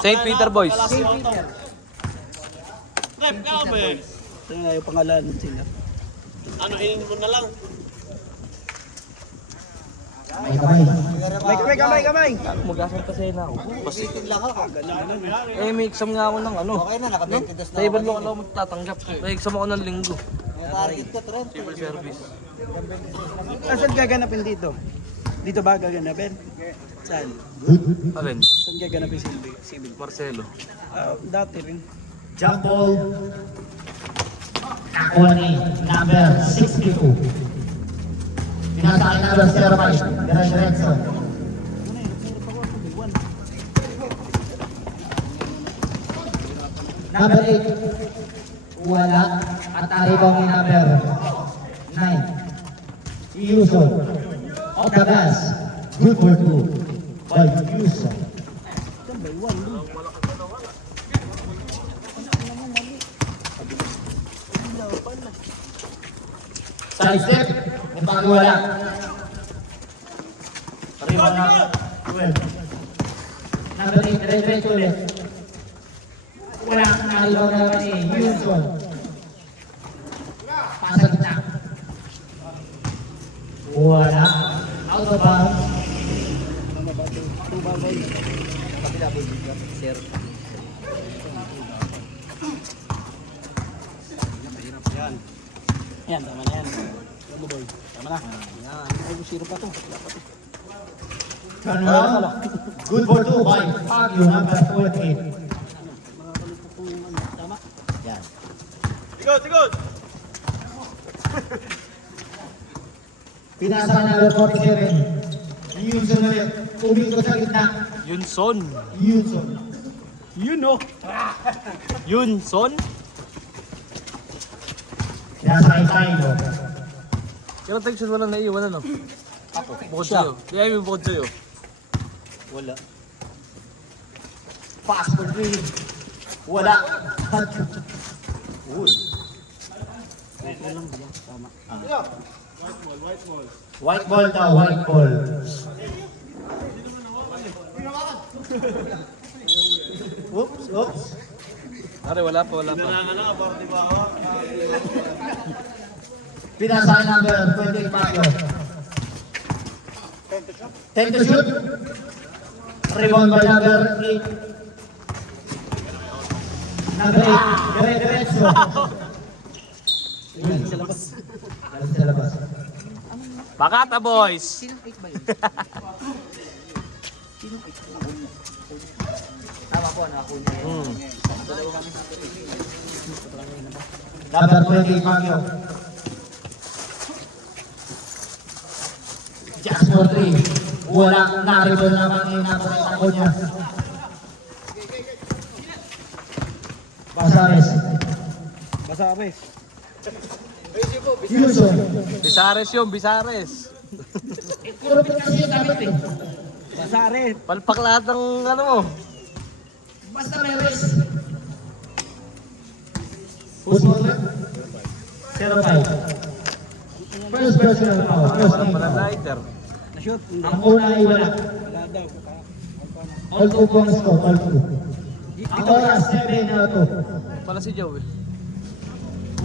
St. Peter Boys. St. Peter. Rep ka ba eh? Ito nga yung pangalan sila. Ano, inin mo na lang. Kamay. Magasan kasi na ako. Positive lang ako. Eh, may exam nga ako ng ano. Okay na, naka-22 na Sa ibang lokal ako magtatanggap. May exam ako ng linggo. May target ka, Trent. Civil service. Saan gaganapin dito? Dito ba gaganapin? Saan? Alin? Saan gaganapin civil? Marcelo. Dati rin. Jump ball. Nakuha ni number 62. Pinasakay number 05. Diretso. Number 8. Wala. At aribong ni number 9. Yuson. Of the best. Good for 2. By Yuson. Side step, may pagwala. Pariwa na 12. Number 8, diretso ulit. Wala kang naligaw naman ni Yunson. Pasag na. Wala. Out of bounds. Yan, tama na yan. Tama na. Ay, zero pa to. Turn around. Good for 2 by Fabio, number 28. Tama. Yan. Sigod! Pinasa ka number 47. Yunson ulit. Umito sa gitna. Yunson. Yunson. Yun no. Yunson? Pinasa kay Tayo. Kaya Texas wala naiiwan ano? Ako. Bukod sa'yo. Kaya may bukod sa'yo. Wala. Pass for 3. Wala. Uy. Tama. White ball daw, white ball. Oops. Pare, wala pa. Pinasa kay number 28 Fabio. 10 to shoot. Rebound by number 8. Number 8. Diretso. Yan, sa labas. Galing sa labas. Bakata Boys! Sinong 8 ba yun? Sinong 8? Tama po, nakakuha niya yun. Number 28 Fabio. Just for 3. Wala na-rebound naman yung number 8 ako niya. Basares. Basares. Yunson. Bisares yun, Bisares. Puro kasi yung dapat eh. Basares. Palpak lahat ng ano mo. Basta may rest. Football. 0-5. First personal foul. First Walang team pala foul. lighter. Na-shoot. Ang una ay wala. Wala daw. All 2 points ko. All 2. Ang oras 7 na 2. Pala si Joey.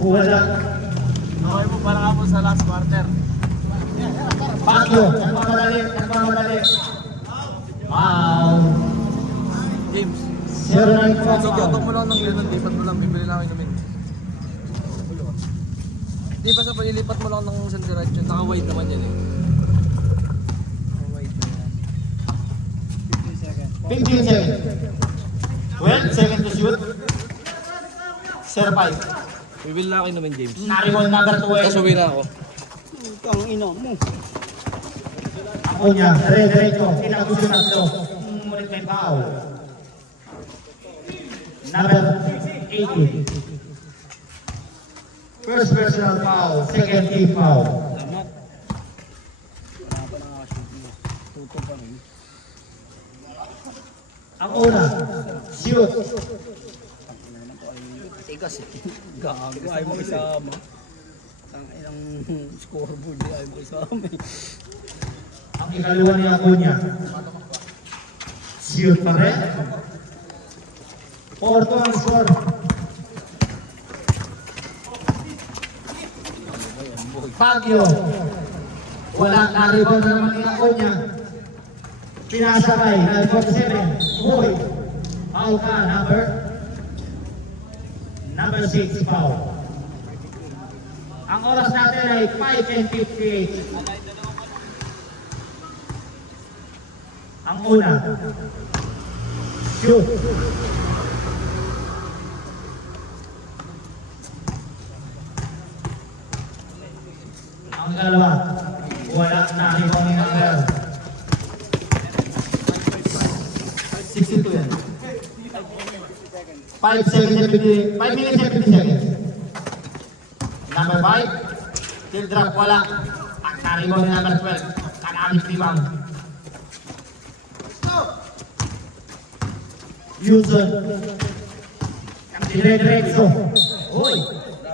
Wala. Okay mo, parang ako sa last quarter. Pagyo. Nagmamadali. Wow. James. 0-9 So, foul. tutok mo lang ng yun, lipat mo lang, bibili lang inumin. Di ba sa palilipat mo lang ng isang direction, naka-wide naman yan eh. Naka-wide na yan. 15 seconds. 12 seconds to shoot. 0-5. Bibili lang ako inumin, James. Naribon number 12. Tapos uwi na ako. Ang ina mo. Ako niya, diretso, kinagustuhan to. Ngunit may foul. Number 18. First personal foul, second team foul. Tama. Wala pa nakaka-shoot mo. Tuto pa rin. Ang una, shoot. Tigas eh. Gago, ayaw mo isama. Ang ilang scoreboard, ayaw mo isama eh. Ang ikalawa ni Acuña. Shoot pa rin. 4-2 ang score. Baguio. Wala na-rebound na naman yung Aconya. Pinasakay, 9-47. Boy. Foul ka, number 6 foul. Ang oras natin ay 5:58. Ang una. Shoot. Ang dalawa. Wala na ibang number. 62 yan. 5 minutes and 50 seconds. Number 5. Field drop, wala. Ang naribaw ni number 12. Kanamit rebound. Yuzon. Dire-diretso. Uy!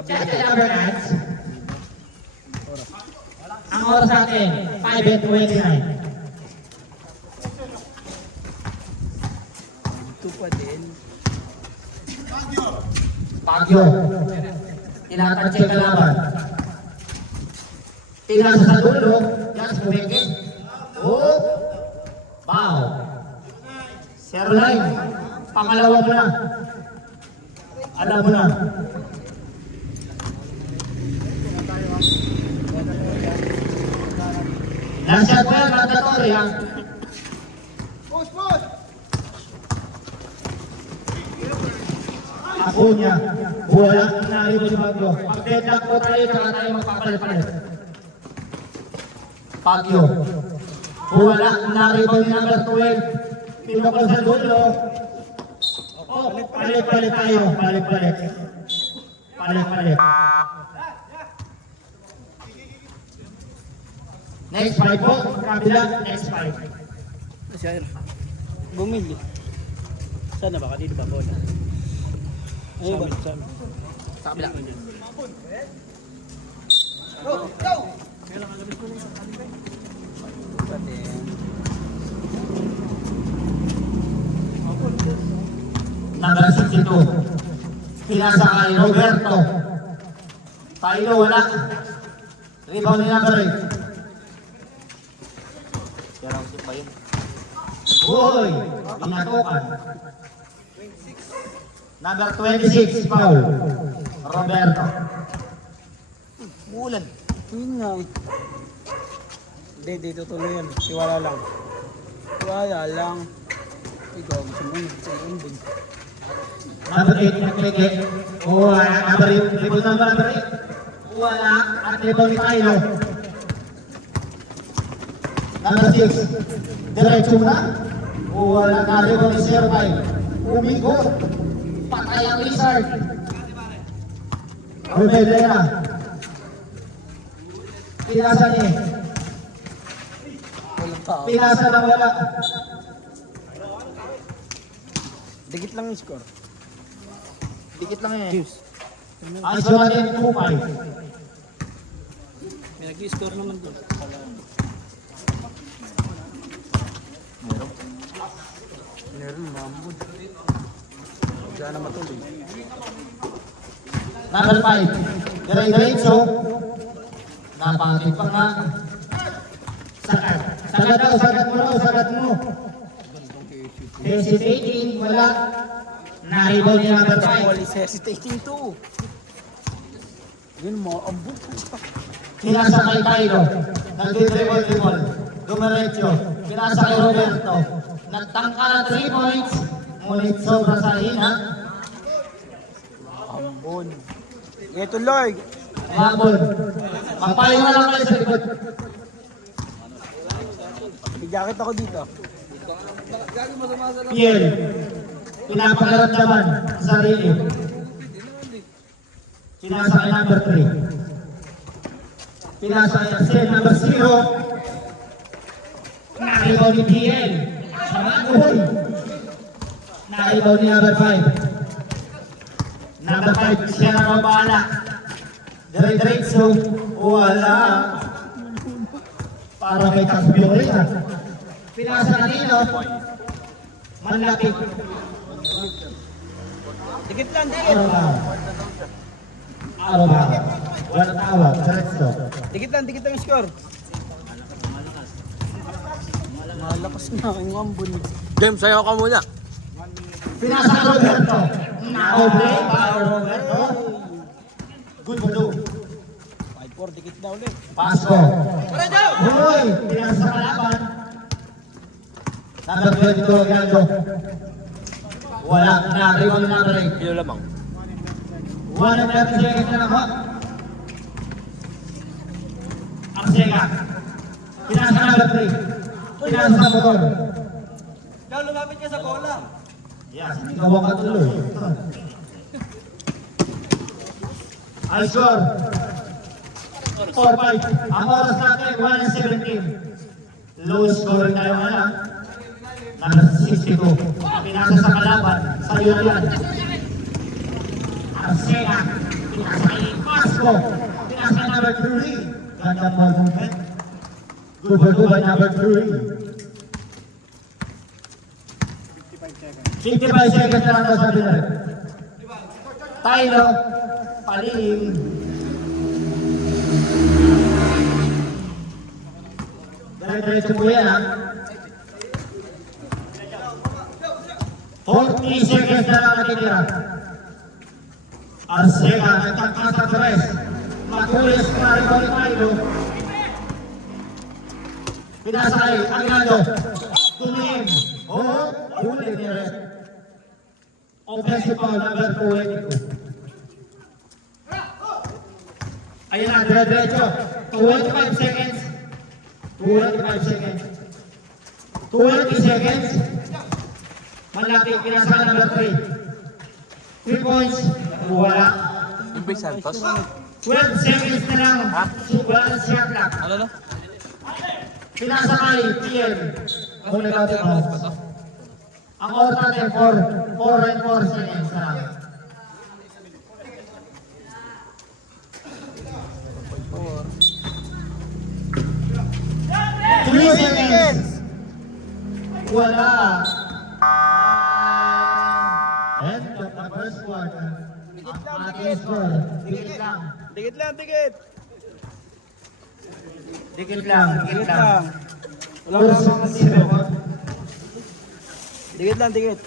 Check the number 9. Ang oras natin, 5:29. Ito pa din. Baguio. Tinatag-check ka laban. Pinasa sa dulo. Yan, sumikit. Oh! Wow! 0-9. Pangalawa mo na. Alam mo na. Last shot mo yan, mandatory ha. Ako niya. Wala na rin si Baguio. Pag-deadlock po tayo, saka tayo magpapalit-palit. Baguio. Wala na rin ni number 12. Pinukol sa dulo. Oh, palit-palit tayo. Palit-palit. Palit-palit. Next 5 po. Kabila. Next 5. Sir, bumili. Sana ba? Dito ba? Bola. Ayun ba? Sa kabila. Number 62. Pinasa kay Roberto. Tayo wala. Rebound ni number 8. Uy! Pinatukan. Number 26, foul. Roberto. Bulan. Yun nga eh. Hindi, dito tuloy yan. Siwala lang. Siwala lang. Ikaw, gusto mo yun. Sa yun din. Number 8, nagkike. Wala. Number 8, rebound number 8. Wala. At rebound ni Tylo. Number 6, diretso na. Wala na rebound ni 05. Umigo. Patay ang Lizard. Rubelera. Pinasa niya. Walang tao. Pinasa na wala. Dikit lang yung score. Dikit lang eh. Juice. Ang score natin 2-5. May nag-score naman doon. Meron, mambod. Diyan na matuloy. Number 5. Diretso. Napangit pa nga. Sagat. Sagat daw, sagat mo daw, sagat mo. Hesitating, wala. Naribaw ni number 5. Wall is hesitating too. Yun mo, ambot. Pinasa kay Tylo. Nagdi-dribble. Dumiretso. Pinasa kay Roberto. Nagtangka na 3 points. Ngunit sobra sa hina. Ambon. Ito, Lord. Mabon. Magpahinga lang kayo sa likod. May jacket ako dito. Piel. Pinapakaramdaman sa sarili. Pinasa kay number 3. Pinasa kay number 0. Naribaw ni Piel. Samagoy. Naribaw ni number 5. Number 5, siya na mabala. Diretso. Wala. Para may tasbih rin. Pinasa kanino. Manlapit. Dikit lang, dikit. Aroma. Walang tawag. Diretso. Dikit lang yung score. Malakas na ang ambon. Game, sayo ka muna. Pinasa Roberto. Naobre para Roberto. Good for two. 5-4, dikit na ulit. Pasko. Hoy! Pinasa kalaban. Number 22, Gando. Wala. Na-rebound yung number 8. Kilo lamang. 1 seconds na lang ho. Arcega. Pinasa number 3. Pinasa sa motor. Ikaw, lumapit ka sa bola. Yes, ikaw ka tuloy. High score. 4-5. Ang oras natin, 1:17. Low score tayo ngayon. Number 62. Pinasa sa kalaban. Sa iyo yan. Arcega. Pinasa kay Pasko. Pinasa number 3. Gandang movement. Good for two by number 3. 55 seconds na lang daw sabi na. Tayo, palim. Diretso po yan ha. 40 seconds na lang nakitira. Arcega, nagtangka sa tres. Makulis pa rin ko tayo. Pinasay, Aguinaldo. Tumingin. Oh, huli ni Red. Offensive foul number 22. Ayun na, diretso. 25 seconds. 25 seconds. 20 seconds. Malaki, pinasa number 3. 3 points. Wala. Yung Bay Santos. 12 seconds na lang. Wala siya clock. Ano na? Pinasa kay PM. Kung nag-out off. Ang oras natin 4 and 4 seconds na lang. 3 seconds. Wala. End of the first quarter. Ang ating score. Dikit lang. Dikit lang, dikit. Dikit lang. Dikit lang. Wala Wala ka naman zero. Dikit lang, dikit.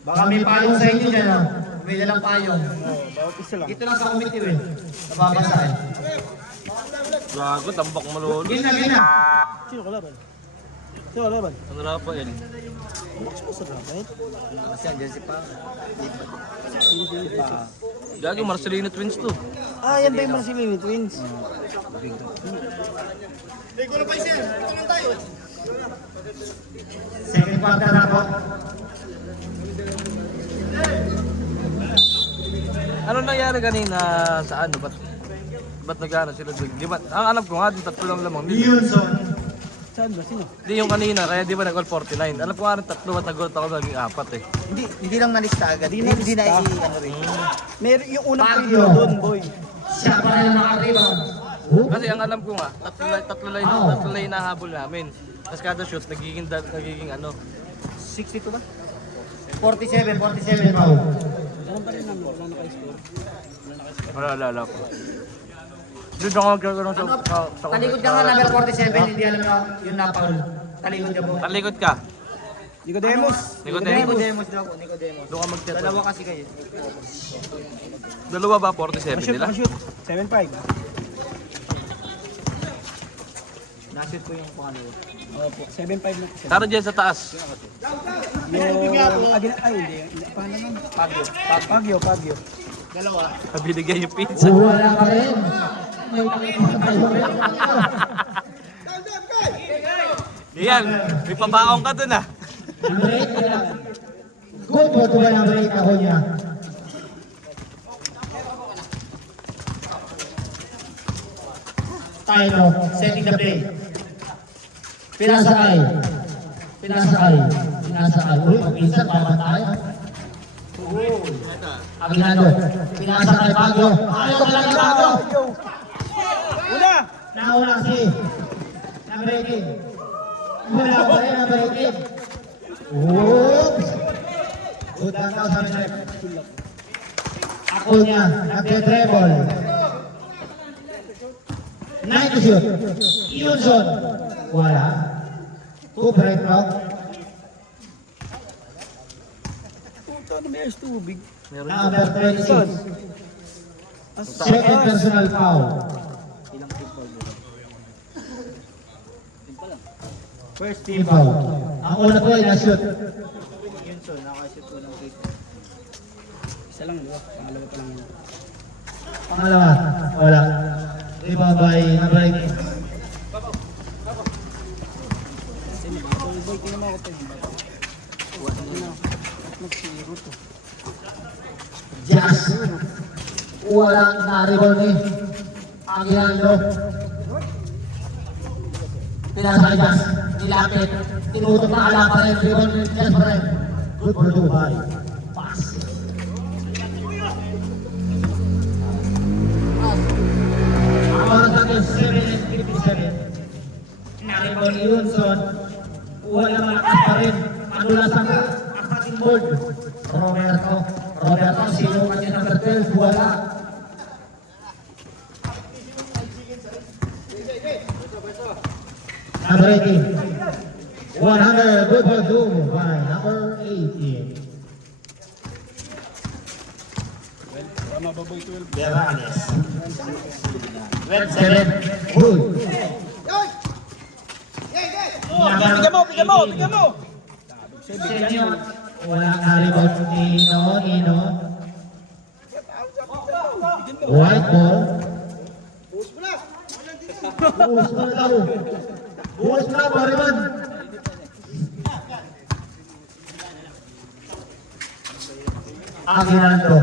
Baka may payong sa inyo dyan, oh. May dalang payong. Bawat isa lang. Dito lang sa committee, eh. Nababasa, eh. Gago, tambak malolo. Gina, gina. Sino kalaban? Sino kalaban? Ano na pa yun? Box mo sa rapat. Gago, Marcelino Twins to. Ah, yan ba yung Marcelino Twins? Second quarter na po. Ano nangyari kanina sa ano? Ba't nag-ano sila doon? Di ba, ang alam ko nga, tatlo lang lamang. Yunson. Saan ba? Sino? Hindi yung kanina, kaya di ba nag-all 49? Alam ko nga rin tatlo, at nag-all ako naging 4 eh. Hindi lang nalista agad. Hindi na ano rin. Meron yung unang Baguio. video doon, boy. Siya pa rin naka-rebound. Kasi ang alam ko nga, tatlo line na habol namin. Tapos kada shoot, nagiging ano. 62 ba? 47 foul. Alam pa rin namin, wala na kayo score. Wala po. Doon ako magkakaroon sa Talikod ka nga number 47, hindi alam na yung na-foul. Talikod ka po. Talikod ka. Nicodemus. Nicodemus daw po, Nicodemus. Doon ka mag-chat. Dalawa kasi kayo. Dalawa ba? 47 Shoot, nila? shoot. 7-5. Nashoot ko yung pangalawa. Opo, 7-5 na. Tara dyan sa taas. Yung ay, hindi. Paano naman? Pagyo. Binigyan yung pizza. Wala ka rin. Yan, may pabaong ka dun ah. Number 8 na lang. Good po ito ba number 8 ako niya? Tayo, setting the play. Pinasakay. Uy, mag-isa, bawat tayo. Aguinaldo. Pinasakay, Baguio. Ayaw ka lang, Baguio. Una! Nauna si number 18. Wala pa rin ang breaking. Oops! Good lang daw sa ref. Ako niya, nagde-treble. 90 shoot. Yunson. Wala. Two break rock. Puta, ano may tubig? Meron Number 26. Second personal foul. First Team foul. Ang una po ay na-shoot. Yun so, nakashoot ko ng free. Isa lang, di ba? Pangalawa pa lang yun. Pangalawa. Wala. Rebound by number 18. Kasi boy, tingnan mo ako tayo. Mag-zero to. Jazz. Walang na-rebound ni Aguinaldo. Pinasa kay Jazz. Nilapit. Tinutok na ala pa rin. Rebound ni Jazz pa rin. Good for two by. Pass. Ang oras natin 7:57. Na-rebound ni Yunson. Walang malakas pa rin. Manulas ang ating board. Roberto, sino kanya number 12? Wala. Number 18. 100, good for two by number 18. Tama ba boy, 12? Berales. 7, good. Bigyan mo! Senior, wala na rebound Nino. White ball. Buhos mo na daw. Buhos mo na, Bariman. Aguinaldo.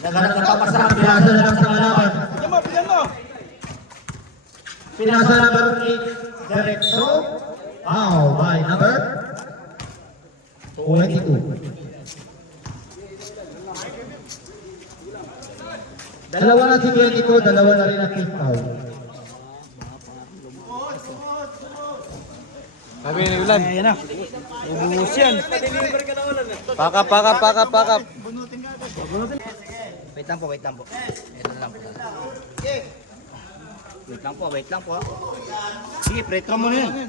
Naganap na papasarang pinasa na lang sa kalaban. Bigyan mo! Pinasa number 8, Diretso. Wow, by number 22. Dalawa na si 22, dalawa na rin ang kick out. Sabi ni Ulan. Ayan na. Ubuhos yan. Pakap. Wait lang po. Ito lang po. Wait lang po. Sige, pretro mo na yan.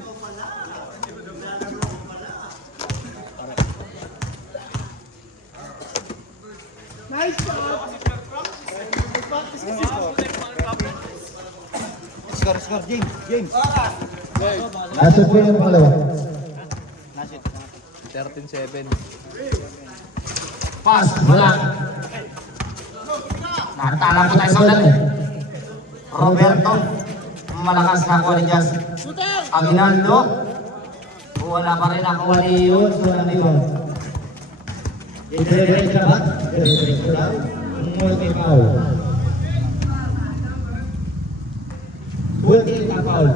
Score, James. Nasa po yung pangalawa. Nashoot. 13-7. Pass, wala. Nakatalang po tayo sa ulan eh. Roberto, malakas na kuha ni Jazz. Aguinaldo, wala pa rin nakuha ni Yun. So, ano yun? Dire-diretso ba? Dire-diretso daw. Multi-foul. Multi-foul.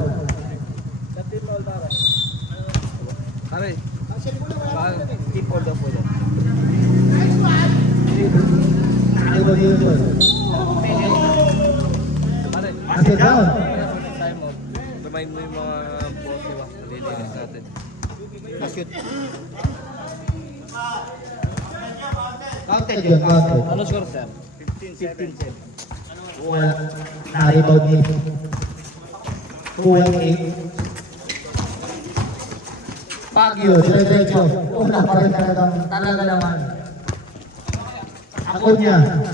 Pare. Keep hold up po yan. Nakaliwa ni Yun. Pare. Kasi down. Time out. Remind mo yung mga boss diba? Nalilinis natin. Nashoot. Counted yun, counted. Ano score, sir? 15-7. Wala. Na-rebound ni Kuwait 8. Baguio, dire-diretso. Una pa rin talaga naman. Ako niya.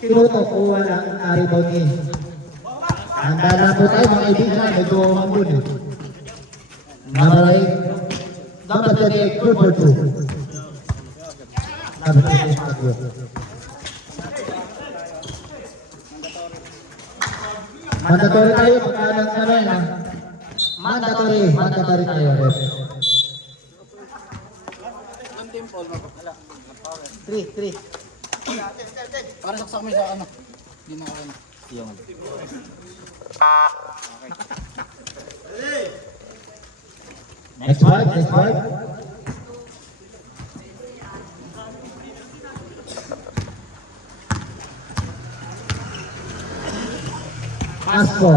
Tinutok, wala. Na-rebound ni. Handa na po tayo mga kaibigan. Medyo mambun eh. Number 8. Number 38, good for 2. Number 38, Baguio. Mandatory tayo pagkalang namin ha. Mandatory tayo. Ref. 3. Para saksak mo sa ano. Hindi na kain. Next one. Pasko.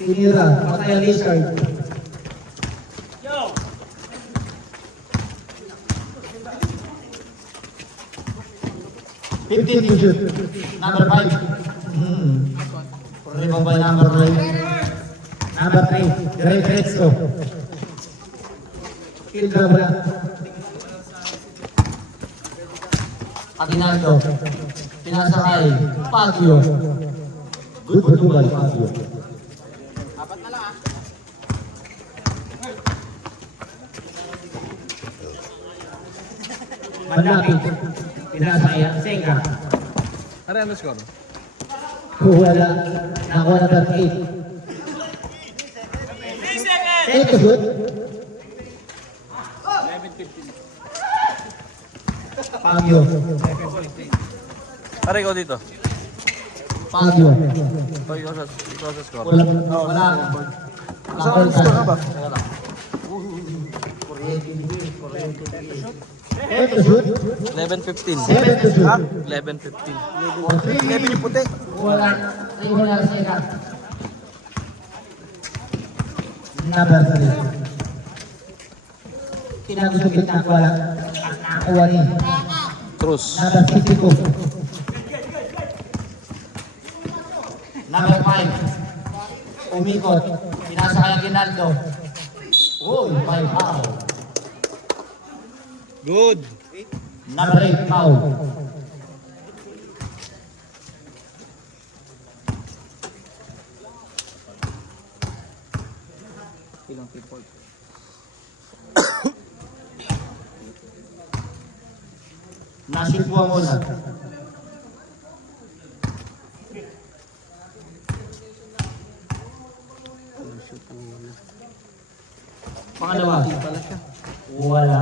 Sinira, patay ang Lizard. Fifteen to shoot. Number 5. Rebound by number 9. Number 3, Greg Resto. Kilda wala. Aguinaldo. Pinasakay. Pagyo. Good for 2 by Pagyo. Malapit. Pinasakay. Senga. Ano yung score? Wala. Nakuha na 38. 8 to shoot. Pagyo. Pare ko dito. Pagyo. Ito yung sa score. Wala. Wala. Saan ang score ka ba? 8 to shoot. 11-15. 7 to shoot. 11-15. 11 yung puti. Wala. Ay, wala sa ika. Number 3. Kinagusupit na wala. Nakuha ni. Cruz. Number 52. Number 5. Umikot. Pinasakay ang Ginaldo. Uy, 5 foul. Good. Number 8 foul. Nasitwa mo na. Pangalawa. Wala.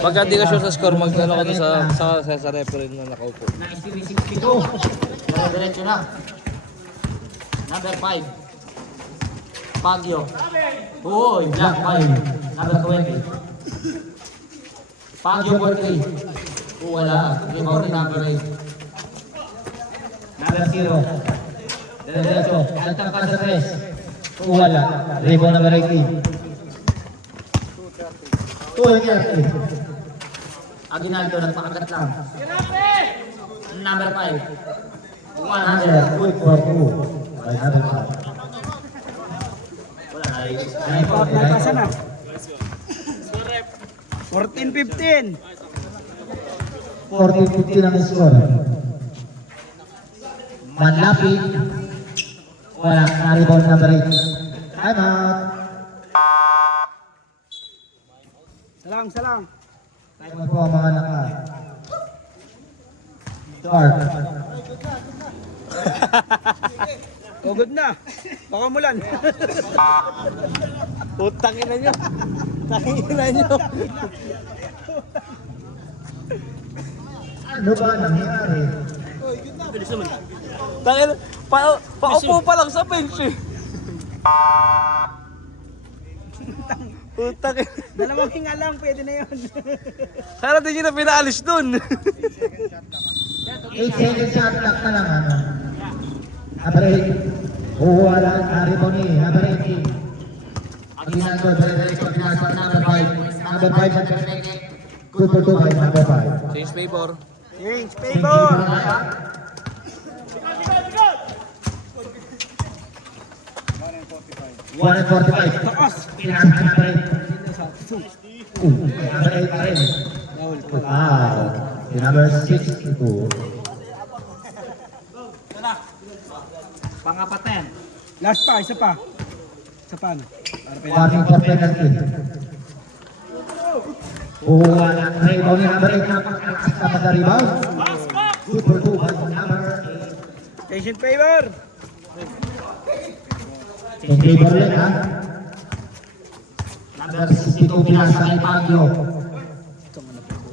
Pagka di ka sure sa score, magkano ka doon sa referee na nakaupo. 1962. Diretso na. Number 5. Pagyo. Uy, Black 5. Number 20. Pagyo 43. Wala. Rebound ni number 8. Number 0. Diretso. Altang ka sa 3. Wala. Rebound number 18. 230. Aguinaldo nagpakagat lang. Number 5. 100. Good for 2. By number 5. Wala na. Nagpasa na. 14-15. 14-15 ang score. Manlapit. Wala. Na-rebound number 8. Time out. Salang. Time out po ang mga naka. Dark. Pagod na. Baka mulan. Utang ina nyo. Tangina nyo. Ano ba nangyari? Tangina. Paupo pa lang sa bench eh. Utang ina. Dalawang hinga lang, pwede na yun. Sana di nyo na pinaalis dun. 8 seconds shot clock na lang ano. Number 8. Wala. Na-rebound ni number 18. Aguinaldo. Diretso. Pinasa number 5. Number 5 sa Cherneke. Good for 2 by number 5. Change favor. Change favor. One and 45. Pinasa number 8. Number 8 pa rin. Wow. Number 62. Pangapatan. Last pa, isa pa. Isa pa ano? Para pa Warning for penalty. Wala. Rebound ni number 8. Napakalakas na sa rebound. Good for 2 by number 8. Patient favor. Yung favor ulit ha. Number 62 pinasa kay Pagyo.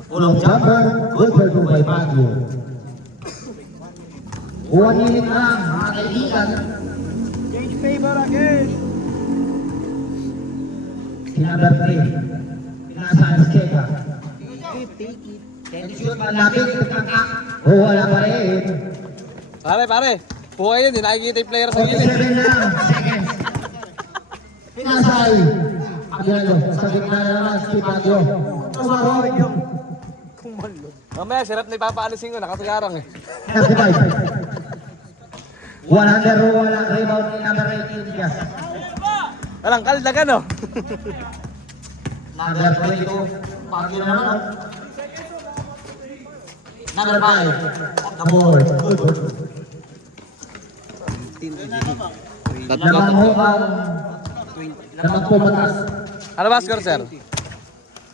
Ulong jumper. Good for 2 by Pagyo. 1 minute lang mga kaibigan. Change favor again. Si number 3. Pinasa Azteca. Take it. Shoot malapit. Wala pa rin. Pare. Buhay yun, hindi nakikita yung player sa 47 gilid. lang, seconds. Pinasay. Aguinaldo, sa gitna na naman, si Baguio. Tumaro. Mamaya, sirap na ipapaalisin ko, nakasigarang eh. 95. 100 walang rebound ni number 18. Yes. Walang kaldagan oh. Number 22, Baguio na naman. Number 5, the board. Naman ho ang naman po matas. Ano ba score, sir?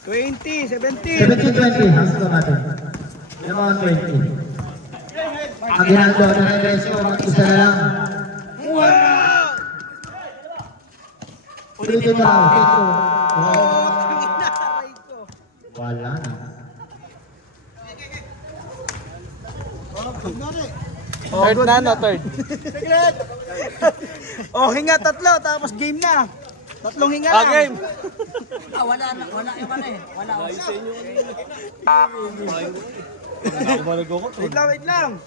20, 17. 17-20 ang score natin. Naman 20. Ang ginagawa na ng Resco, mag-isa na lang. Ulitin mo lang. Ito. Wala na. Third na, no? Third. Oh, hinga tatlo, tapos game na. Tatlong hinga Ah, lang. game. Wait lang.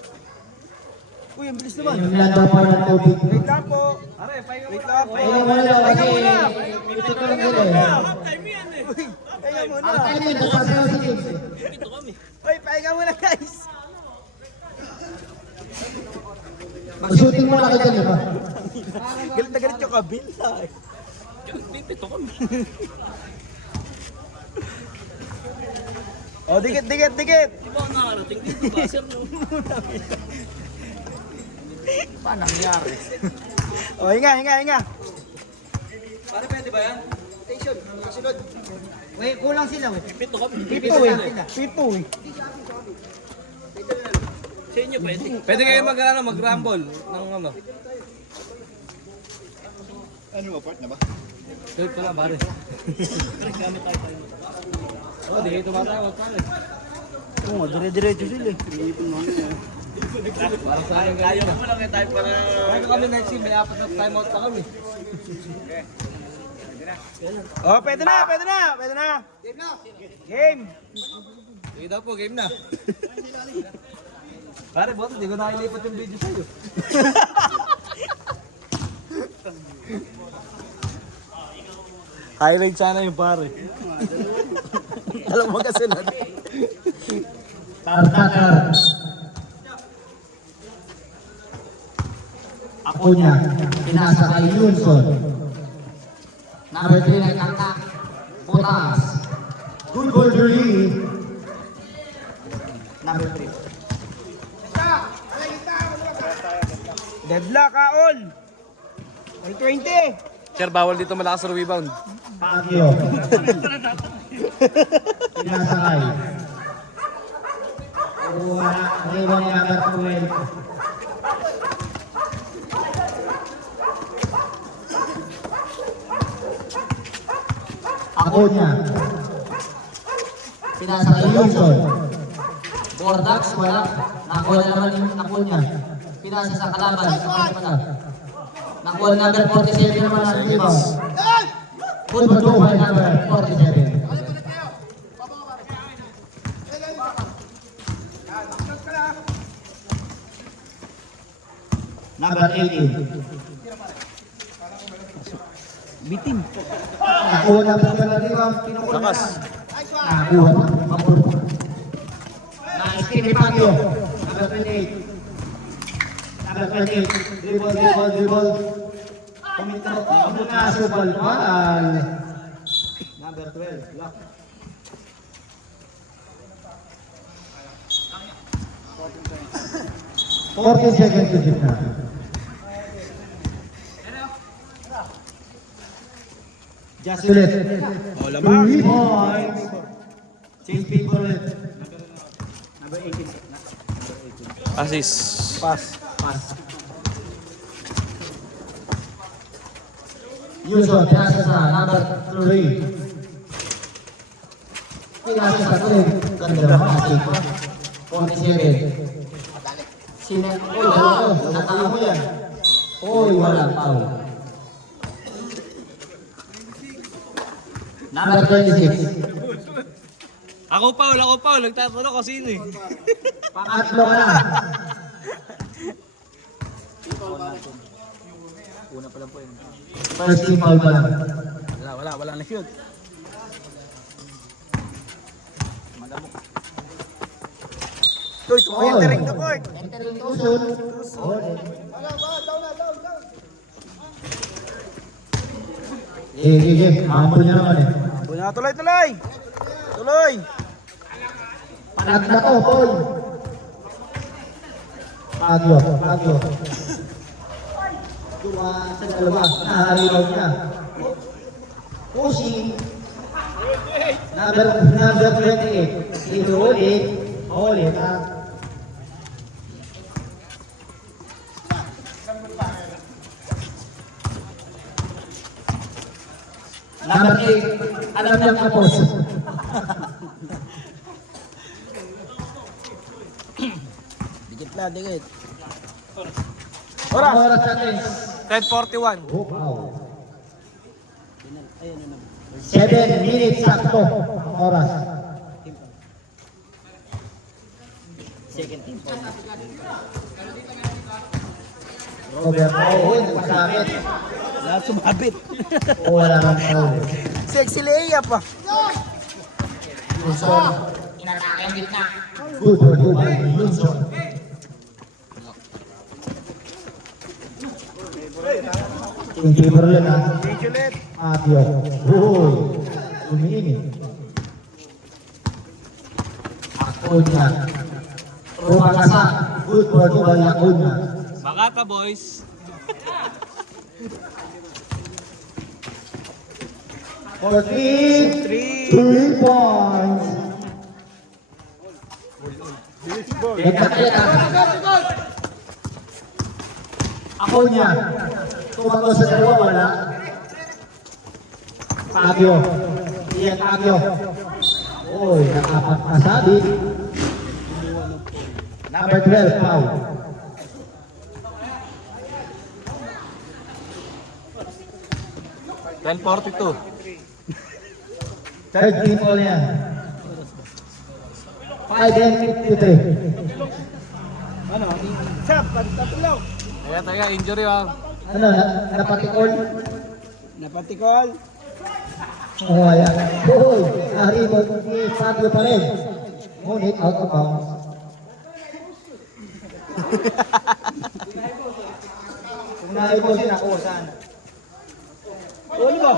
Uy, ang bilis naman. Yung nanda pa ng tubig. Wait lang po. Wait lang. Ayun mo na kasi ito ko lang sila eh. Pahinga muna. Ang time yun, napasayaw si James. Uy, pahinga muna guys. Mag-shooting mo na kita niyo ba? Galit na galit yung kabila. Oh, dikit. Paano nangyari? Oh, hinga. Pare, pwede ba yan? Wait, kulang sila. Pito kami. Pito eh. Sa inyo pwede. Pwede kayo mag-rumble ng ano. Ano ba, part na ba? Third ko lang, pare. Oh, di kayo tumatawag, pare. Oo, dire-diretso sila eh. Para sa akin, Kaya mo lang yung time para... Kaya kami next year, may apat na timeout pa kami. Oh, pwede na. Game. Sige daw po, game na. Pare, boss, hindi ko nakilipat yung video sa'yo. Highlight sana yung pare. Alam mo kasi na. Tartatar. Ako niya, pinasa kay Yunson. Number 3 na kanta. Butas. Good ball, Julie. Number 3. Deadlock, all. Ay, 20. Sir, bawal dito malakas sa rebound. Baguio. Pinasa kay. Rebound ni number 12. Ako niya. Pinasa kay Yunson. Bordax, wala. Nakuha naman yung ako niya. Pinasa sa kalaban. Nakuha number 47 naman ang rebound. Good for two by number 47. Number 18. Bitin. Nakuha na po ng rebound. Kinukuha na. Nakuha na. Mapulpo. Na-skip ni Pagyo. Number 28. Number 28. Dribble. Pumunta subal. Mahal. Number 12. Lock. Fourteen seconds to shoot na. Just ulit. Oh, lamang. 3 points. Change people ulit. Number 18. Assist. Pass. Pass. Yunson, pinasa sa number 3. Pinasa sa 3. Ganda naman ang take. 47. Sine... Uy, natalo mo yan. Uy, walang foul. Number 26. Ako Paul. Nagtatanong ko sino eh. Pangatlo ka na. Una pa lang po yun. First team foul pa lang. Wala na shoot. Malamok. Uy, entering the court. Entering to shoot. Sige. Mampun niya naman eh. Una, tuloy. Tuloy. Panat na to, Paul. Agyo. Dua sa dalawa. Naharilaw niya. Pushing. Number 28. Dito ulit. Ulit ha. Number 8. Alam niyang kapos. Dikit. Oras natin. 10:41. Oh, wow. 7 minutes sakto ang oras. Second team. Robert, nagpasabit. Lahat sumabit. Wala nang foul. Sexy layup pa. Wilson. Good for Dubai. Wilson. In favor ulit ha. Atio. Umiinit. Akunya. Rumakasa. Good for Dubai. Akunya. Makata boys. 3 points. Akunya. Tumango sa dalawa, wala. Agyo. Iyan Agyo. Oy, nakapagpasabi. Number 12, foul. $10.42. Third team all yan. 5:53. Ano? Sap, tatulaw. Teka, injury ha. Ano, napatikol? Napatikol. Oo, ayan. Uy, arribo ni Fabio pa rin. Ngunit out of bounds. Kung naribo siya, nakuha saan? Ulo mo.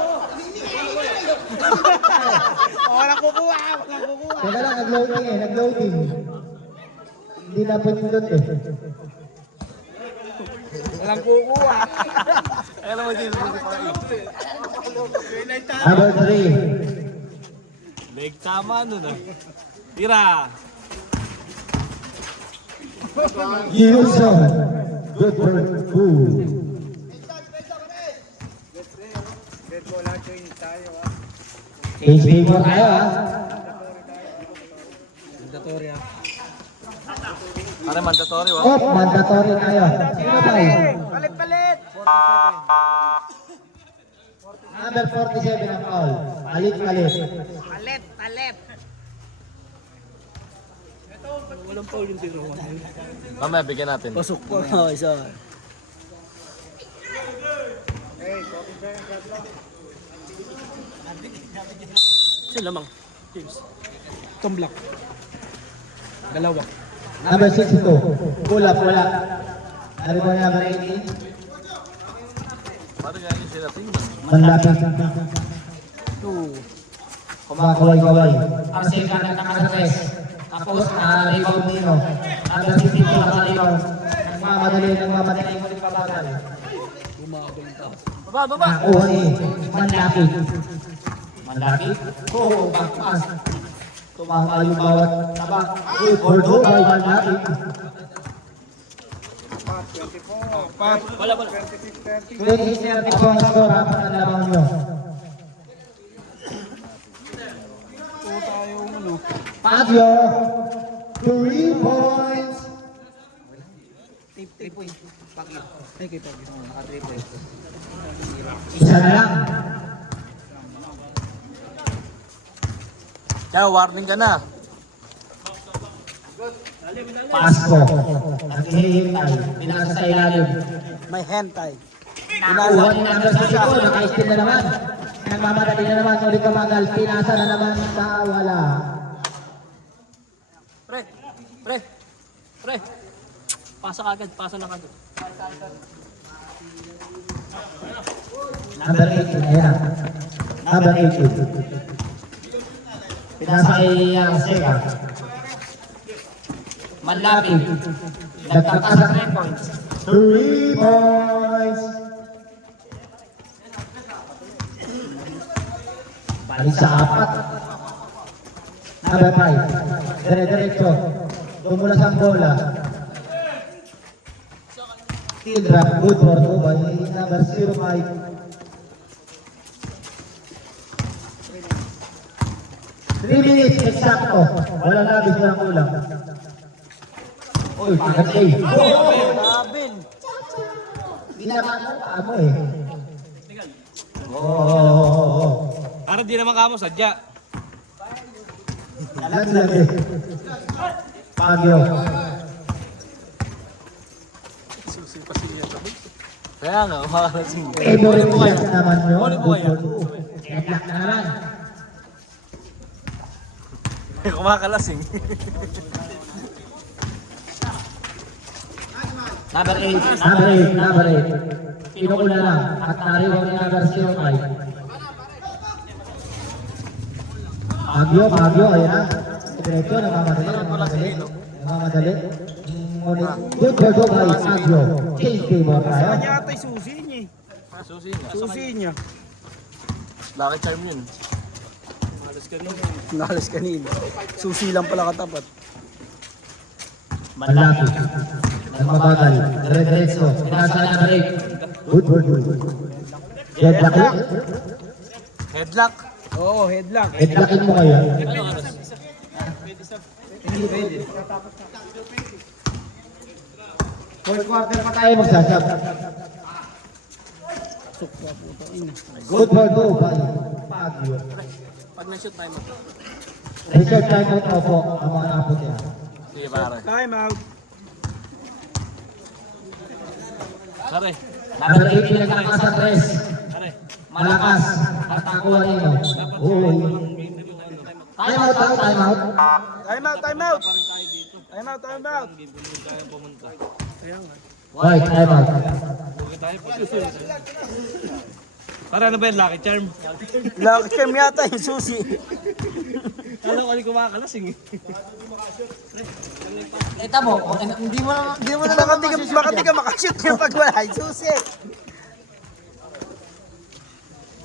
Walang kukuha. Teka lang, nag-loading. Hindi na pinindot eh. Walang kukuha. Alam mo din. Number 3. Leg tama nun ah. Tira. Wilson. Good for two. Case favor tayo ha. Mandatory ah. Ano mandatory wa? Oh, mandatory tayo. Sino ba eh? Palit. Number 47 ang foul. Palit. Palit. Walang foul yung tiro. Mamaya bigyan natin. Pasok po. Isa. Sila lamang. James. Tumblak. Dalawa. Number 62. Pull-up, wala. Ano ba number 18? Parang ganyan sila tingnan. Manlapit. 2. Kumakaway-kaway. Ang second at nakasatres. Tapos, rebound nino. Number 52, naka-rebound. Nagmamadali mo rin pabagal. Baba. Nakuha ni Manlapit. Manlapit? Oo, backpass. Tumama yung bawat taba. Good for Dubai, Manlapit. Wala. 20-30 points score, apat ang labang nyo. Fabio, 3 points. 3 points. Pakyo. Ay, kay Pakyo. Naka 3 points. Isa na lang. Kaya warning ka na. Pasko. Ang hinihintay. Pinasa sa ilalim. May hentai. Kuha ni number 64. Naka-steal na naman. Nagmamadali na naman. Ulit kumagal. Pinasa na naman sa wala. Pre. Pre. Pre. Pasa kagad. Pasa na kagad. Number 18. Ayan. Number 18. Pinasa kay Sega. Malapit. Nagpapasa 3 points. 3 points. Balik sa 4. Number 5. Dire-diretso. Tumulas ang bola. Still drop. Good for 2 by number 05. 3 minutes eksakto. Wala labis, walang kulang. Uy, pagkatay. Labil. Binaman mo pa mo eh. Oo. Para di naman kamo sadya. Lagi. Pagyo. Kaya nga, makakalasing. Favorite shot naman yun. Headlock na naman. Kumakalasing. Number 8. Pinukula lang. At nariwang ni number 05. Pagyo. Ayan na. Diretso, namamadali. Ngunit, good for go by Pagyo. Change favor tayo. Kanya ata yung susi niya. Susi nga. Susi niya. Lucky charm yun. Nalas kanina. Susi lang pala katapat. Malapit. Nagmabagal. Dire-diretso. Pinasa na number 8. Good for go. Headlock yun. Headlock. Oo, headlock. Headlockin mo kayo. Hindi pwede. Fourth quarter pa tayo magsasab. Good for go by Pagyo. Pag na-shoot tayo mo. Research time out na po ang mga napot niya. Sige pare. Time out. Pare. Number 8 pinagkakasa sa press. Pare. Malakas. At nakuha rin mo. Uy. Time out. Time out. Right, time out. Pare, ano ba yun? Lucky charm? Lucky charm yata yung susi. Kala ko kumakalasing. Kita mo, hindi mo na Baka di ka makashoot yung pag wala yung susi.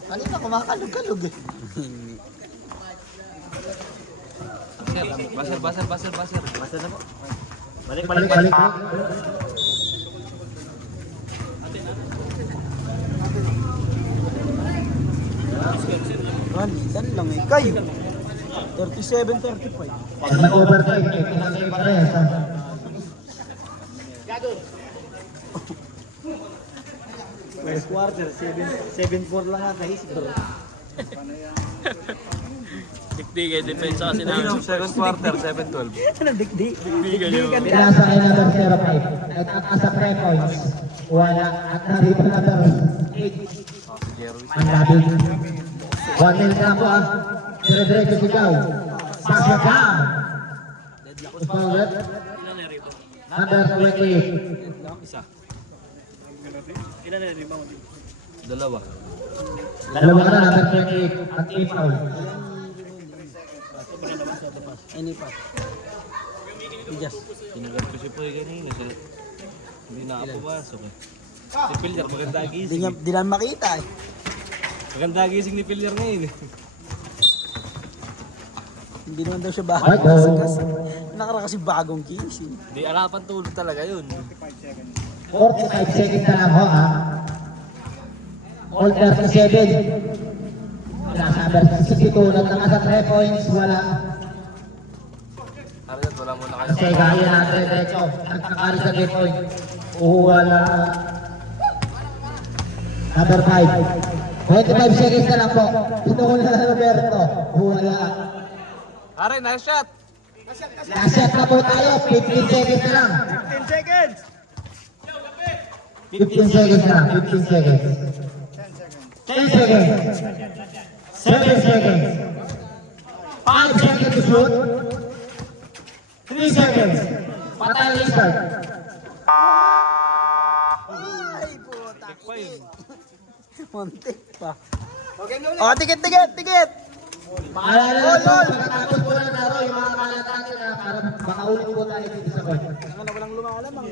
Kanina kumakalog-kalog eh. Basir na po. Balik. Litan lang eh. Kayo. 37-35. Pag nag-overtime, pinagay pa rin. First quarter, 7-4 lang ata his bro. Dikdigay, depensa kasi Ayun, namin. second quarter, 7-12. Ano, dikdi? Pinasa kay number 05. Nagtataas sa 3 points. Wala. At narito number 8. Ang labi. 1 minute na po ah. Dire-diretso sigaw. Pasya down. Uspaulat. Number 28. Isa. Ilan na rin mo? Dalawa. Dalawa ka na, number 28. At team foul. Any pa. Ijas. Tinagal ko si Poy kanina. Hindi na ako pasok eh. Si Pilyer, maganda gising. Di lang makita eh. Maganda gising ni Pilyer ngayon eh. Hindi naman daw siya bagong kasi nakara kasi bagong gising. Hindi arapan tulog talaga yun. 45 seconds na lang ho ha. All 37. Nasa number 62. Nagtataas sa 3 points. Wala. Arat, wala muna kayo. Kasi gaya na diretso. Nagkakari sa 3 point. Wala. Number 5. 25 seconds na lang po. Ito ko na Roberto. Wala. Are, nice shot! Last shot na po tayo. 15 seconds na lang. 10 seconds. 15 seconds na. 15 seconds. 10 seconds. 7 seconds. 5 seconds to shoot. 3 seconds. Patay ang start. Ay, puta. Muntik pa. Oh, tikit. Maalala lang po, pagkatapos po ng laro, yung mga kalatakin na para makaulit po tayo dito sa court. Walang lumalamang.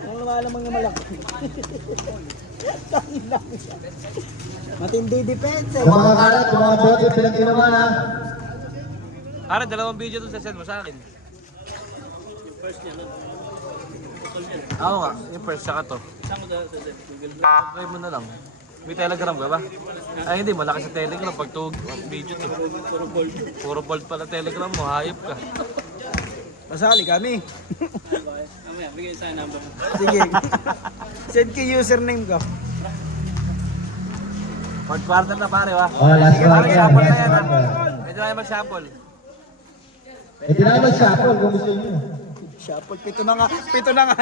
Walang lumalamang na malaki. Matindi depensa. Yung mga kalat, yung mga bote, silang ginawa ha. Pare, dalawang video doon sa send mo sa akin. Oo nga, yung first, saka to. Saan ko sa Google? Try mo na lang. May Telegram ka ba? Ay hindi, malaki sa Telegram pag video to. Puro bold pala Telegram mo, hayop ka. Masali kami. Mamaya, bigay sa'yo number mo. Sige. Send ko username ko. Fourth quarter na pare, wa? Oh, last one. Pare, sample na Last yan ha. one. Medyo na yung mag-sample. Eh, di na mag-shuffle kung gusto nyo. Shuffle, pito na nga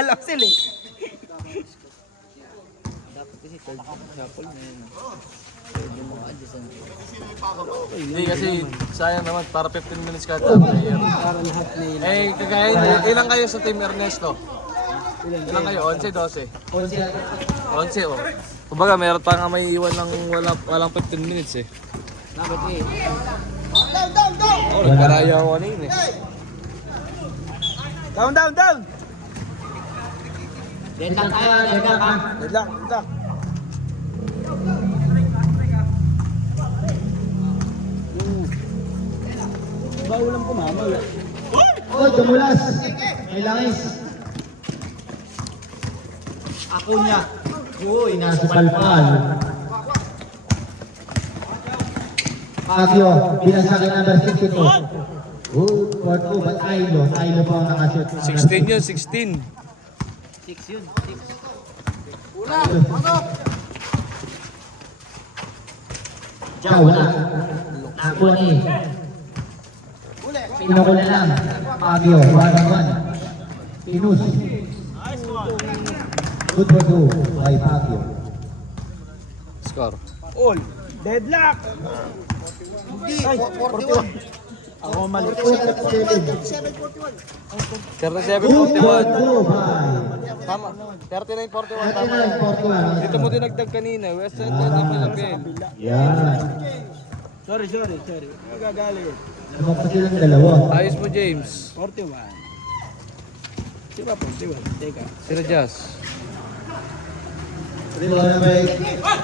lang sila eh. Hindi kasi sayang naman, para 15 minutes kada player. Para lahat na yun. Eh, kagaya nyo, ilang kayo sa Team Ernesto? Ilang kayo? 11, 12? 11 oh. Kumbaga, meron pa nga may iwan ng walang 15 minutes eh. Oh, nagkaraya ako kanina eh. Down! Dead lang tayo, dead lang ha. Wait lang. Bawal lang kumama. Oh, tumulas. May langis. Ako niya. Uy, nasa palpal. Pagyo, binasakit number 62. Oh, court 2, but Ailo po ang nakashoot. 16 yun, 16. 6 yun. 6. Diyaw, wala. Ako ni. Pino ko na lang. Pagyo, 1-1. Pinus. Good for 2 by Pagyo. Score. All. Deadlock. Ay, 41. Ako mali. 37-41. Good for 2 by. Tama. 39-41 tama. 39-41. Dito mo dinagdag kanina. West End na naman. Yan. Sorry. Magagalit. Ano pa silang dalawa? Ayos mo, James. 41. Diba 41? Teka. Sino Jazz? Ito na may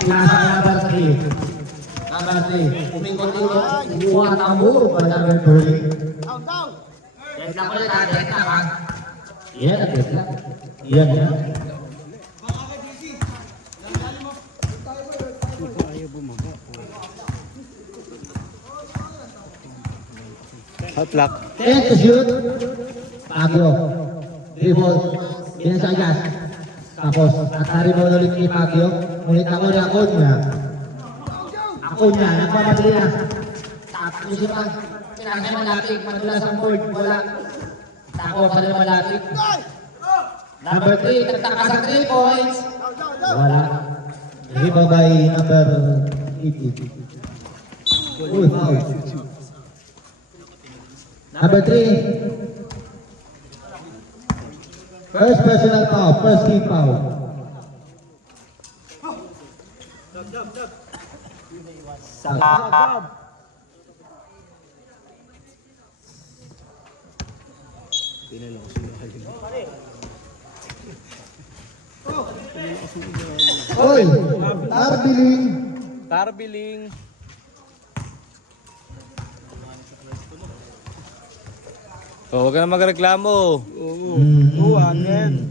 pinasa number 3. Number 3. Umikot-ikot. Buwan ang muro pa number 3. Down! Dead lang ulit ha, dead lang ha. Yan, dead lang. Yan. Ayaw bumaga. Hot luck. 10 to shoot. Pagyo. Dribble. Pinasagas. Tapos, atari mo ulit ni Pagyo. Ulit ako ni Akunya. Akunya, nagpapabili na. Tapos yung pag sinasay malatik, madulas ang board. Wala. Tako pa rin malatik. Number 3, nagtaka sa 3 points. Wala. Rebound by number 80. Uy, foul. Number 3. First personal foul, first team foul. Job. Oy, Arbiling. Tarbiling. Oh, huwag ka na magreklamo. Oo. 200.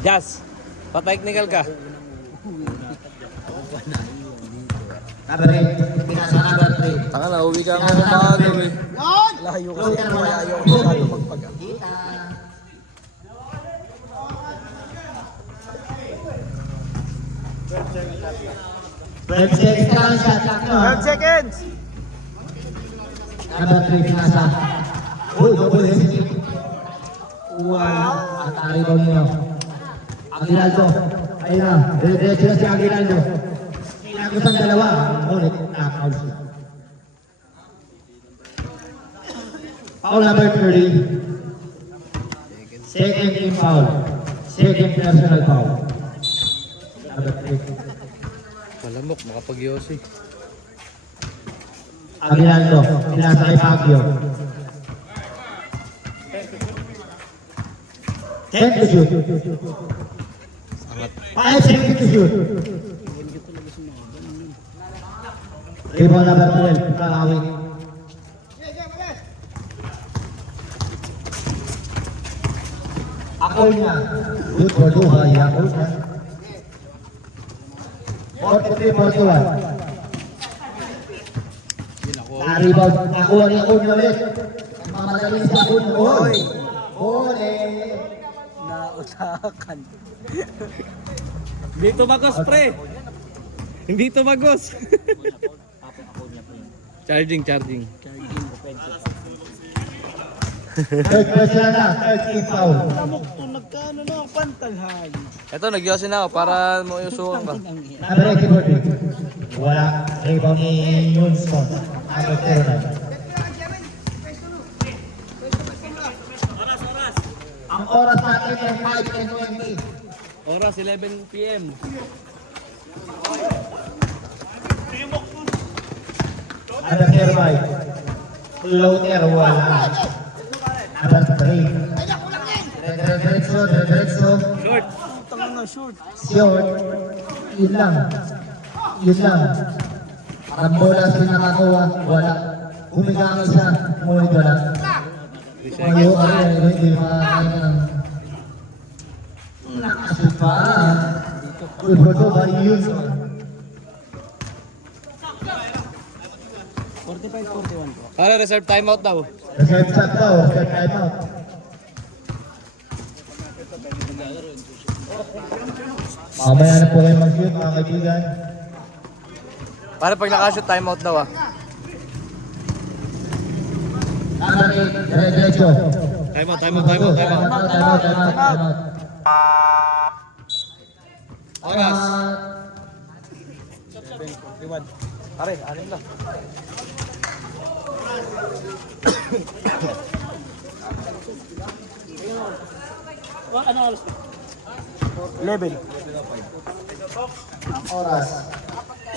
Jazz, pa-technical ka. Number 8, pinasa number 3. Tanga na, uwi ka nga bago eh. Layo kasi. Ayaw ko masyado magpag. 12 seconds na lang shot clock nyo. 12 seconds! Number 3, Pinasa. Uy, double hit. Wow! At aribaw nyo. Aguinaldo. Ayun na. Diretso na si Aguinaldo. Inagos ang dalawa. Ngunit, knockout siya. Foul number 30. Second team foul. Second personal foul. Number 3. Malamok, makapag-yosi. Aguinaldo. Pinasa kay Pagyo. 10 to shoot. 5 seconds to shoot. Rebound number 12. Kakawi. Ako niya. Good for Duha. Ako niya. 43-41. Rebound. Ako niya ulit. Mamadali sa ako niya. Oy! Ole! Nautakan. Hindi tumagos, pre. Hindi tumagos. Charging. Third person na. Third team foul. Tamok to, nagkaano na ang pantalhan. Ito, nag-yosi na ako para mausukan ka. Number 84. Wala. Rebound ni Yunson. Number 09. Ang oras natin ay 5:20. Oras 11 PM. Number 35. Floater, wala. Number 3. Diretso. Short. Tangan na, short. Short. Yun lang. Rambolas din nakakuha. Wala. Humiga ang isa. Ngunit wala. Mayo hindi makakain ng nakasip pa. Good for to by Yunson. 45-41 po. Ano, reserve timeout daw. Reserve shot daw. Reserve timeout. Mamaya na po kayo mag-shoot mga kaibigan. Para pag nakashoot, timeout daw ah. Number 8. Diretso. Timeout. Timeout. Oras. 41. Pare, anim lang. Ano oras? 11. Ang oras.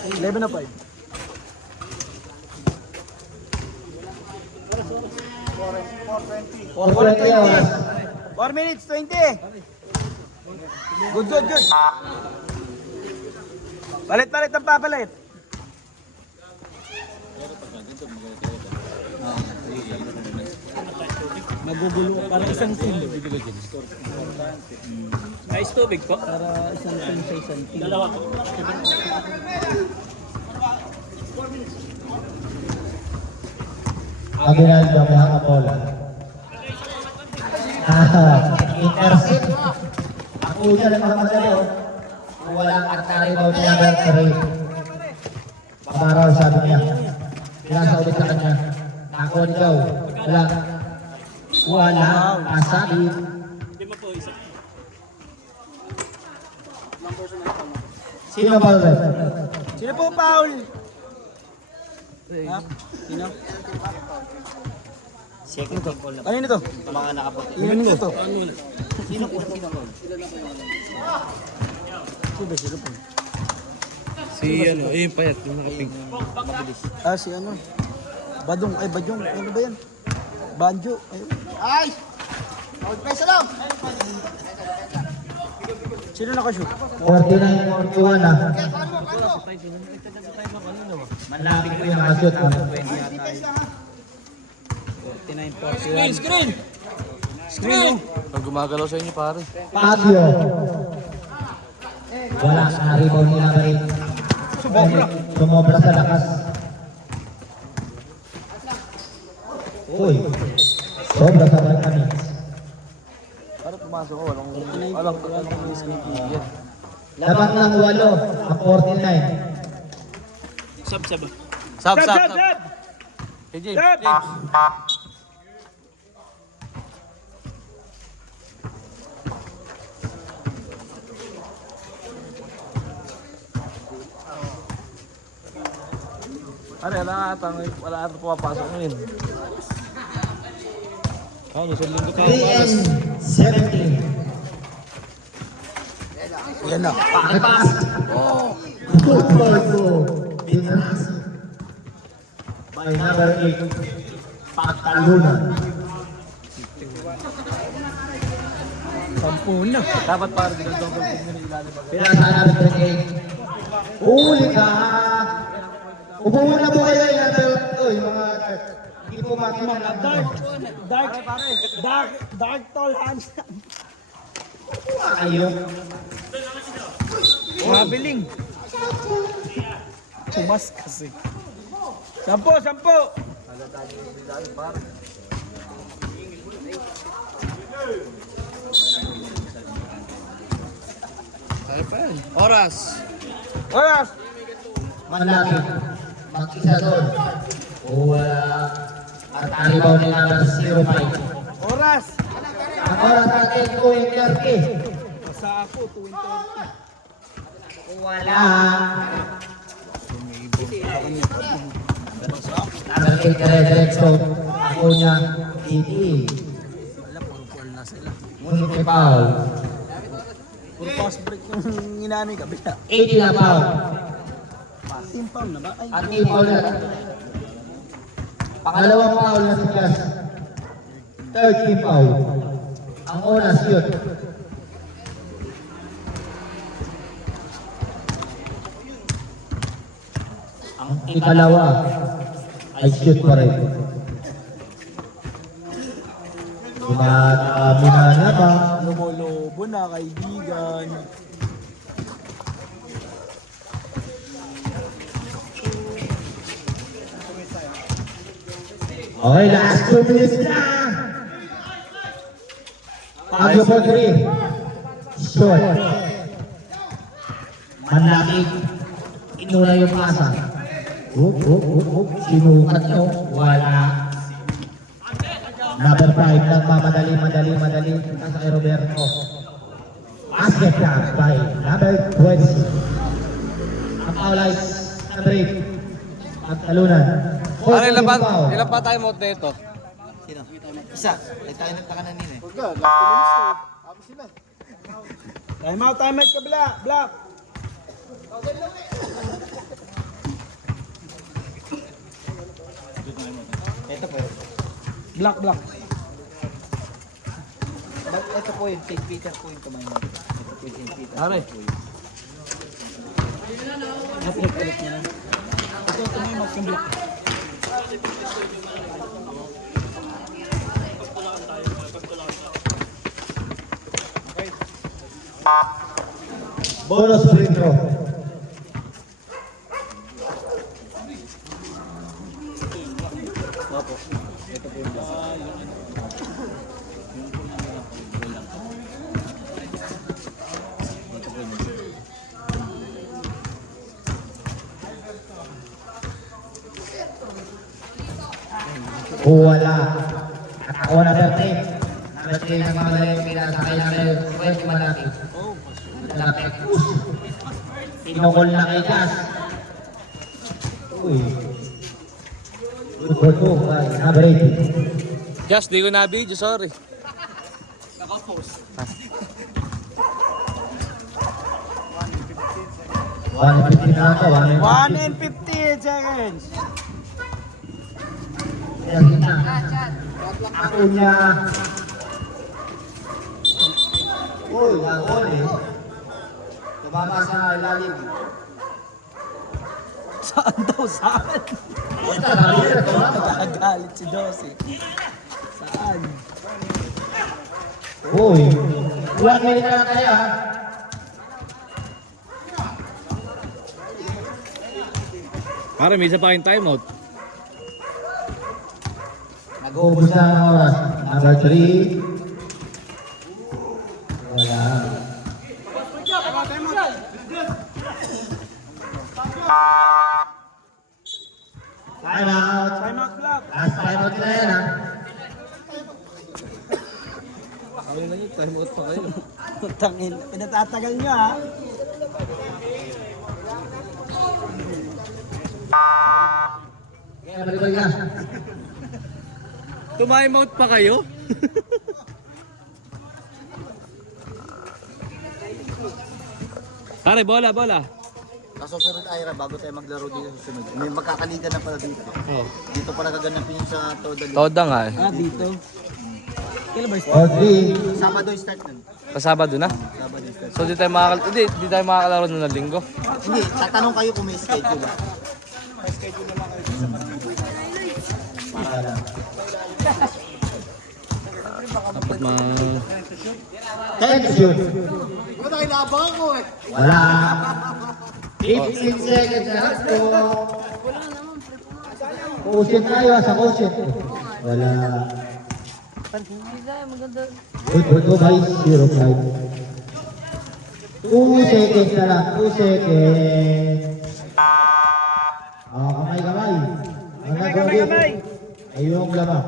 11 na 5. Or 20 oras. 4 minutes, 20. Good. Palit ang papalit. Magugulo para isang team. Ice tubig po. Para isang team sa isang team. Dalawa po. Aguinaldo may hakabola. Intercept. Ako siya lang makamadali. Walang atari daw niya number 3. Pamaraw sabi niya. Pinasa ulit sa kanya. Ako ikaw. Wala. Pasain. Hindi mo po isa. Sino ba ulit? Sino po foul? Ha? Sino? Second team call na. Ano to? Mga nakaputi. Ano to? Sino po? Sino po? Sino po? Si ano, yung payat, yung nakapink. Ah, si ano? Badong. Ano ba yan? Banjo. Ayun. Ay! Hold press lang! Sino nakashoot? 49-41 na. Manlapit ko yung nakashoot. 49-41. Screen! Pag gumagalaw sa inyo, pare. Pagyo. Wala. Rebound nila rin. Sumobra sa lakas. Uy. Sobra sa kami. Para pumasok ko, walang yan. Laban ng 8. Ang 49. Sab. Sab. Sab! Hey, James. Sab! James. Are, wala ata pumapasok ngayon. Ano, sa linggo tayo 3 and 17. Yan na. Pakipas. Good ball to Dinaras. By number 8, Patalunan. Sampu na. Dapat para dinadong ng ilalim. Pinasa number 8. Huli ka. Upo muna po kayo yung number 2, yung mga hindi po makimala. Dark tall hands. Ayun. Mabiling. Tumas kasi. 10. Oras. Manlaki. Mag-isa doon. Wala. At aribaw ni number 05. Oras. Ang oras natin 2:30. Sa ako, 2:30. Wala. Number 8 dire-diretso. Ako niya. Titi. Ngunit may foul. Puro fast break yung inanay kabila. 80 na foul. Team foul na ba? Ay, At team foul na. Pangalawang foul na si Jas. Third team foul. Ang oras yun. Ang ikalawa ay shoot pa rin. Dinadami na ba? lobo na kaibigan. Okay, last 2 minutes na. Pagyo po 3. Short. Manlaki. Inuna yung pasa. Sinukat nyo. Wala. Number 5. Nagmamadali. Punta sa kay Roberto. Basket na by number 20. Ang foul ay number 8. At talunan. Ano, ilan pa tayo mo dito? Isa. Ay tayo nagtakanan nila eh. Time out kabila. Block. Ito po. Block. Ito po yung take Peter po yung kamay natin. Ito po yung take Peter. Are. Ulit niya. Ito may mag-block. Bonus free throw. Wala. Ako na 13. Number 3 na mamalay yung pinasakay namin. Pwede malaki. Malaki. Pinukol na kay Jas. Uy. Good for 2 by number 18. Just, di ko na video, sorry. Naka-post. 1:15 na ito. 1 and 15 seconds. Ako niya. Uy, wagol eh. Tumama sa ilalim. Saan daw? Saan? Nagagalit si Dossi. Saan? Uy, 1 minute na lang tayo ha. Pare, may isa pa kayong timeout. Nag-uubos na ang oras. Number 3. Wala. Last time out na yan ha. Ayun na yun, time out pa kayo. Tangin. Pinatatagal nyo ha. Kaya balik na. Time out pa kayo? Pare, bola, bola. Kasusunod Ira, bago tayo maglaro dito sa sunod. May magkakaliga na pala dito. Oh. Dito pala gaganapin yung sa Toda League. Toda nga eh. Ah, dito. Kailan ba Or 3. Sabado yung start nun. Pasabado na. Sabado yung start. So di tayo makakalaro na ng linggo. Hindi, tatanong kayo kung may schedule. Dapat Thank you. Wala. 15 seconds na lang po. Kusin tayo sa kusin. Wala. Good, guys. 0-5. 2 seconds na lang. 2 seconds. Kamay. Ang nagawin. Ay yung laba.